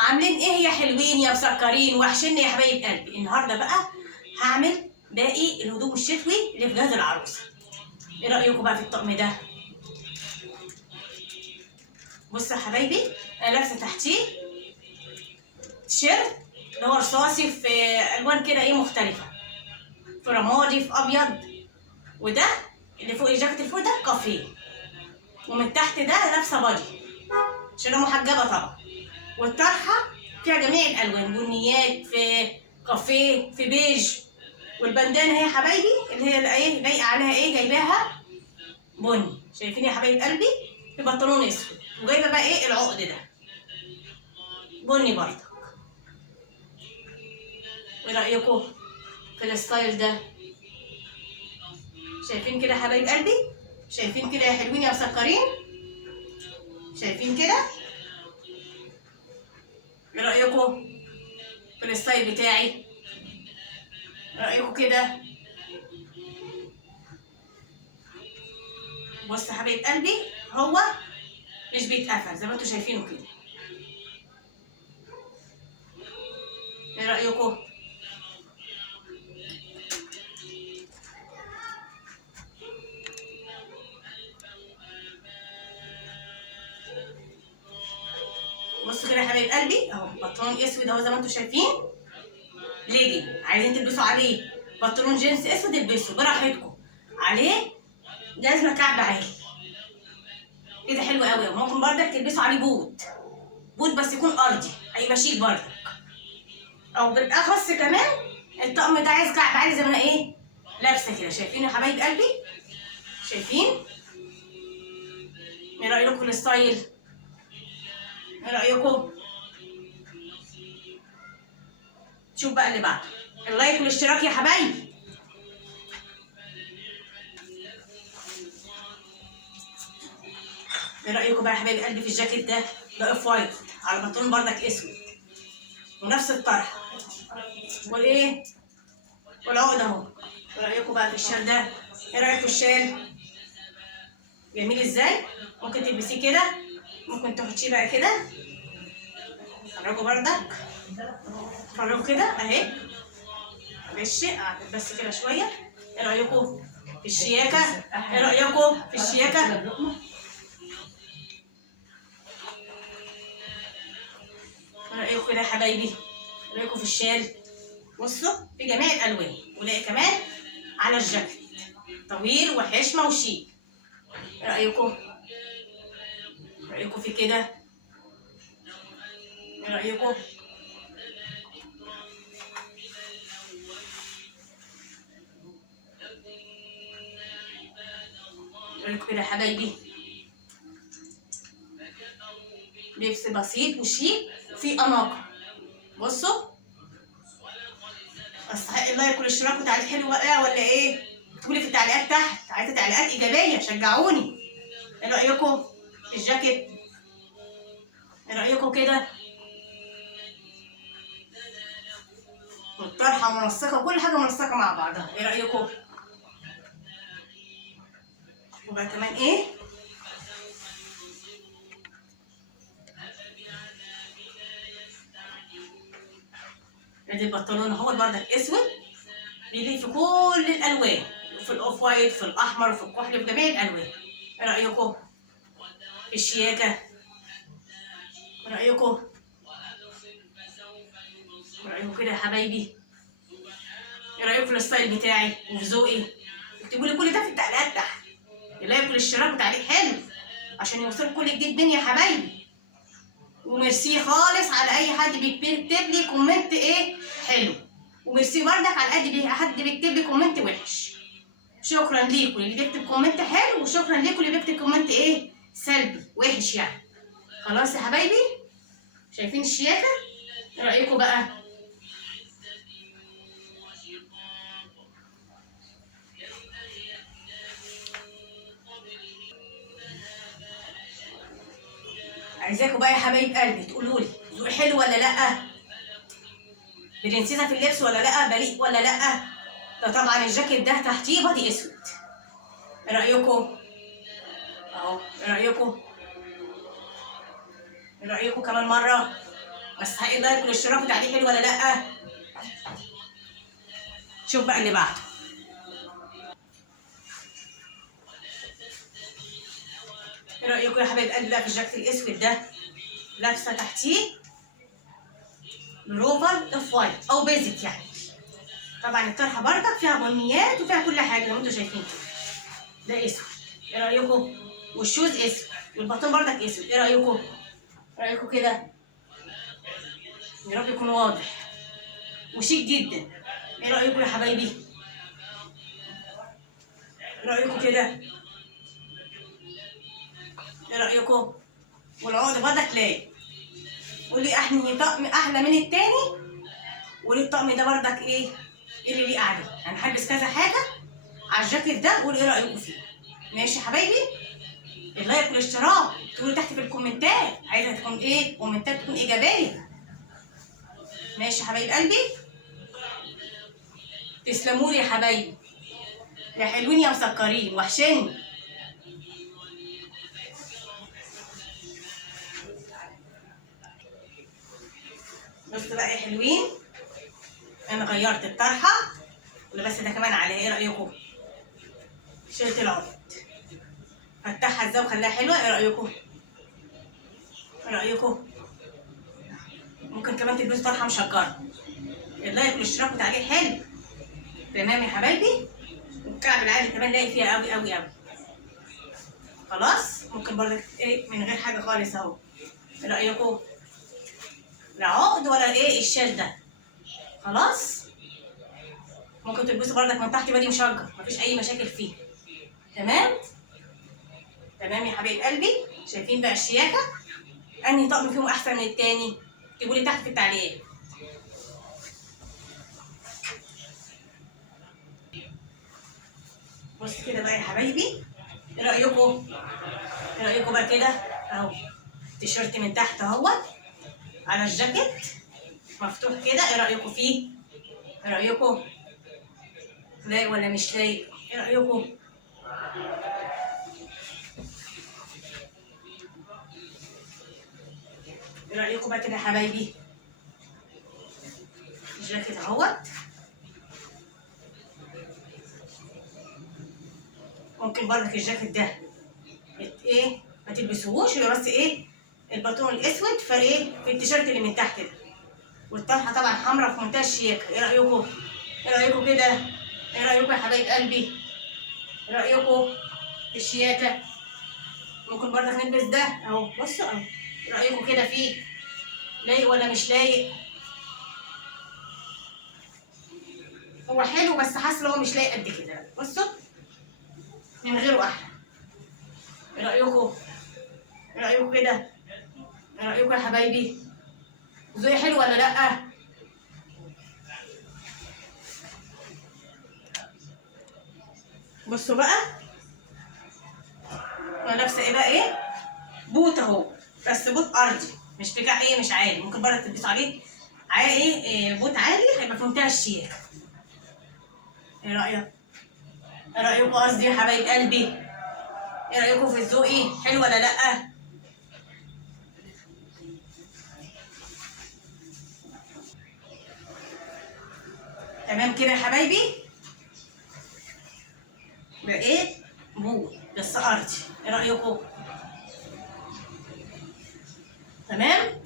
عاملين ايه يا حلوين يا مسكرين؟ وحشني يا حبايب قلبي. النهارده بقى هعمل باقي الهدوم الشتوي اللي في جهاز العروسه. ايه رايكم بقى في الطقم ده؟ بصوا يا حبايبي، انا لابسه تحتيه تيشيرت اللي هو رصاصي في الوان كده ايه مختلفه، في رمادي، في ابيض، وده اللي فوق الجاكيت اللي فوق ده كافيه، ومن تحت ده لابسه بادي عشان انا محجبه طبعا، والطرحه فيها جميع الالوان، بنيات، في كافيه، في بيج، والبندانه هي يا حبايبي اللي هي ايه لايقه عليها ايه، جايباها بني. شايفين يا حبايب قلبي؟ في بنطلون اسود، وجايبه بقى ايه العقد ده بني برضه. ايه رايكم في الستايل ده؟ شايفين كده يا حبايب قلبي؟ شايفين كده يا حلوين يا مسكرين؟ شايفين كده؟ ايه رايكم في الستايل بتاعي؟ ايه رايكم كده؟ بص يا حبايب قلبي، هو مش بيتقفل زي ما انتوا شايفينه كده. ايه رايكم؟ بصوا كده يا حبايب قلبي، اهو بنطلون اسود اهو زي ما انتوا شايفين، ليجي عايزين تلبسوا عليه بنطلون جينز اسود البسوا براحتكم، عليه جزمه كعب عالي كده حلو قوي. ممكن بردك تلبسوا عليه بوت بس يكون ارضي، هيبقى شيك بردك. او بالاخص كمان الطقم ده عايز كعب عالي زي ما انا ايه لابسه كده. شايفين يا حبايب قلبي؟ شايفين؟ ايه رايكم في الستايل؟ ايه رايكم؟ شوف بقى اللي بعده، اللايك والاشتراك يا حبايبي. ايه رايكم بقى يا حبايب قلبي في الجاكيت ده؟ ده اوف وايت على بنطلون بردك اسود، ونفس الطرح والايه والعقد اهو. ايه رايكم بقى في الشال ده؟ ايه رايكم في الشال؟ جميل ازاي؟ ممكن تلبسيه كده، ممكن تحطيه بقى كده. اتفرجوا بردك، اتفرجوا كده اهي معلش قعدت بس كده شويه. ايه رايكم في الشياكه؟ ايه رايكم في الشياكه؟ ايه رايكم كده يا حبايبي؟ ايه رايكم في الشال؟ بصوا في جميع الالوان، ولاقي كمان على الجاكيت طويل وحشمه وشيك. ايه رايكم؟ ايه رايكم في كده؟ ايه رايكم؟ ايه رايكم كده يا حبايبي؟ لبس بسيط وشيك وفي اناقه. بصوا، استحق اللايك والاشتراك وتعليق حلو بقى ولا ايه؟ اكتبوا لي في التعليقات تحت، عايزه تعليقات ايجابيه شجعوني. ايه رايكم في الجاكيت؟ ايه رايكم كده؟ والطرحه منسقه وكل حاجه منسقه مع بعضها. ايه رايكم؟ وبقى كمان ايه؟ ادي البنطلون اهو بردك اسود، بيليق في كل الالوان، في الاوف وايت، في الاحمر، في الكحلي، في جميع الالوان. ايه رايكم في الشياكه؟ ايه رايكم؟ ايه رايكم كده يا حبايبي؟ ايه رايكم في الستايل بتاعي وفي ذوقي؟ اكتبوا لي كل ده في التعليقات تحت، اللايك والاشتراك وتعليق حلو عشان يوصلكم كل جديد مني يا حبايبي. وميرسي خالص على اي حد بيكتب لي كومنت ايه حلو، وميرسي بردك على حد بيكتب لي كومنت وحش. شكرا ليكم اللي بيكتب كومنت حلو، وشكرا ليكم اللي بيكتب كومنت ايه سلبي وحش يعني. خلاص يا حبايبي، شايفين الشياكه؟ ايه رايكم بقى؟ عايزاكم بقى يا حبايب قلبي تقولوا لي ذوقي حلو ولا لا؟ برنسيسه في اللبس ولا لا؟ بريء ولا لا؟ ده طبعا الجاكيت ده تحتيه بادي اسود. ايه رايكم؟ اهو ايه رايكم؟ ايه رايكم كمان مره؟ بس هاي اللايك والاشتراك وتعليق حلو ولا لا؟ شوف بقى اللي بعده. ايه رايكم يا حبايب قلبي بقى في الجاكيت الاسود ده؟ لابسه تحتيه بلوفر اوف وايت او بيزك يعني. طبعا الطرحه بردك فيها بنيات وفيها كل حاجه زي ما انتم شايفين كده. ده اسود، ايه رايكم؟ والشوز اسود والبطن بردك اسود، ايه رايكم؟ ايه رايكم كده؟ يا رب يكون واضح وشيك جدا. ايه رايكم يا حبايبي؟ ايه رايكم كده؟ ايه رايكم؟ والعقد بردك لايق. قولي احلى طقم احلى من التاني، وليه الطقم ده بردك ايه اللي ليه قاعده. انا هلبس كذا حاجه على الجاكيت ده، قولوا ايه رايكم فيه. ماشي يا حبايبي؟ اللايك والاشتراك تقولوا تحت في الكومنتات، عايزه تكون ايه كومنتات تكون ايجابيه. ماشي يا حبايب قلبي؟ تسلموا لي يا حبايبي، يا حلوين يا مسكرين وحشاني. بصوا بقى يا حلوين، انا غيرت الطرحه واللبس ده كمان عليها، ايه رايكم؟ شلت العقد فتحها ازاي وخليها حلوه، ايه رايكم؟ ايه رايكم؟ ممكن كمان تلبسوا طرحه مشجره. اللايك والاشتراك وتعليق حلو. تمام يا حبايبي؟ والكعب العالي كمان لاقي فيها قوي قوي قوي. خلاص ممكن برضك ايه من غير حاجه خالص اهو. ايه رايكم؟ لا عقد ولا ايه الشال ده. خلاص ممكن تلبسوا برضك من تحت بادي مشجر، مفيش اي مشاكل فيه. تمام؟ تمام يا حبايب قلبي؟ شايفين بقى الشياكه؟ انهي طقم فيهم احسن من التاني؟ اكتبوا لي تحت في التعليقات. بص كده بقى يا حبايبي، ايه رايكم؟ ايه رايكم بقى كده؟ اهو التيشيرت من تحت اهوت على الجاكيت مفتوح كده، ايه رايكم فيه؟ ايه رايكم؟ لايق ولا مش لايق؟ ايه رايكم؟ ايه رايكم بقى كده يا حبايبي؟ الجاكيت اهوت ممكن برضك الجاكيت ده ايه ما تلبسوهوش، يبقى بس ايه البنطلون الاسود فايه في التيشيرت اللي من تحت ده، والطرحه طبعا حمراء في منتهى الشياكه. ايه رايكم؟ ايه رايكم كده؟ ايه رايكم يا حبايب قلبي؟ ايه رايكم في الشياكه؟ ممكن برضك نلبس ده اهو، بصوا اهو. ايه رايكم كده فيه؟ لايق ولا مش لايق؟ هو حلو بس حاسه ان هو مش لايق قد كده. بصوا من غيره احلى. ايه رايكم؟ ايه رايكم كده؟ ايه رايكم يا حبايبي؟ ذوقي حلو ولا لا؟ بصوا بقى انا لابسه ايه بقى، ايه بوت اهو، بس بوت ارضي مش بتاع ايه مش عالي. ممكن برضه تلبسوا عليه إيه بوت عالي هيبقى في منتهى الشياكه. ايه رايك؟ ايه رايكم قصدي يا حبايب قلبي؟ ايه رايكم في ذوقي حلو ولا لا؟ تمام كده يا حبايبي؟ بقيت بوت بس ارضي، ايه رايكم؟ تمام؟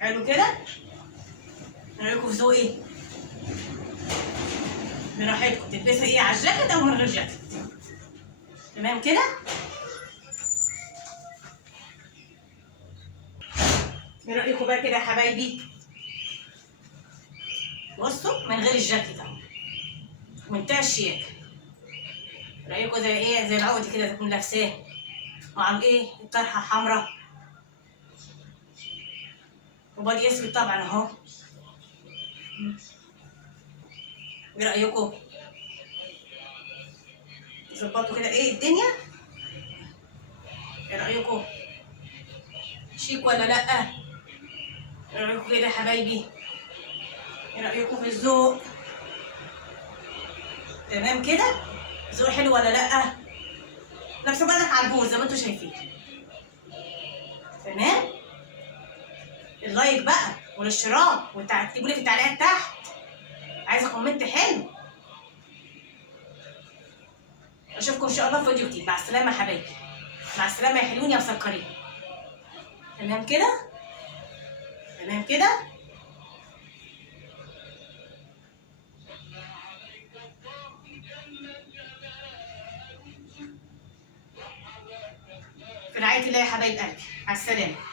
حلو كده؟ ايه رايكم في ذوقي؟ براحتكم تلبسوا ايه على الجاكيت او من غير جاكيت. تمام كده؟ ايه رايكم بقى كده يا حبايبي؟ بصوا من غير الجاكيت اهو منتهى الشياكه. رايكم زي ايه زي العقد كده تكون لابساه مع الايه الطرحه حمراء وبادي اسود طبعا اهو. ايه رايكم؟ ظبطوا كده ايه الدنيا. ايه رايكم؟ شيك ولا لا؟ ايه رايكم كده يا حبايبي؟ ايه رايكم في الذوق؟ تمام كده؟ ذوق حلو ولا لا؟ لابسه بقى على البوز زي ما انتم شايفين. تمام؟ اللايك بقى والاشتراك تكتبوا لي في التعليقات تحت. عايزه كومنت حلو. اشوفكم ان شاء الله في فيديو جديد. مع السلامه يا حبايبي. مع السلامه يا حلوين يا مسكرين. تمام كده؟ تمام كده؟ في رعايه الله يا حبايب قلبي. مع السلامه.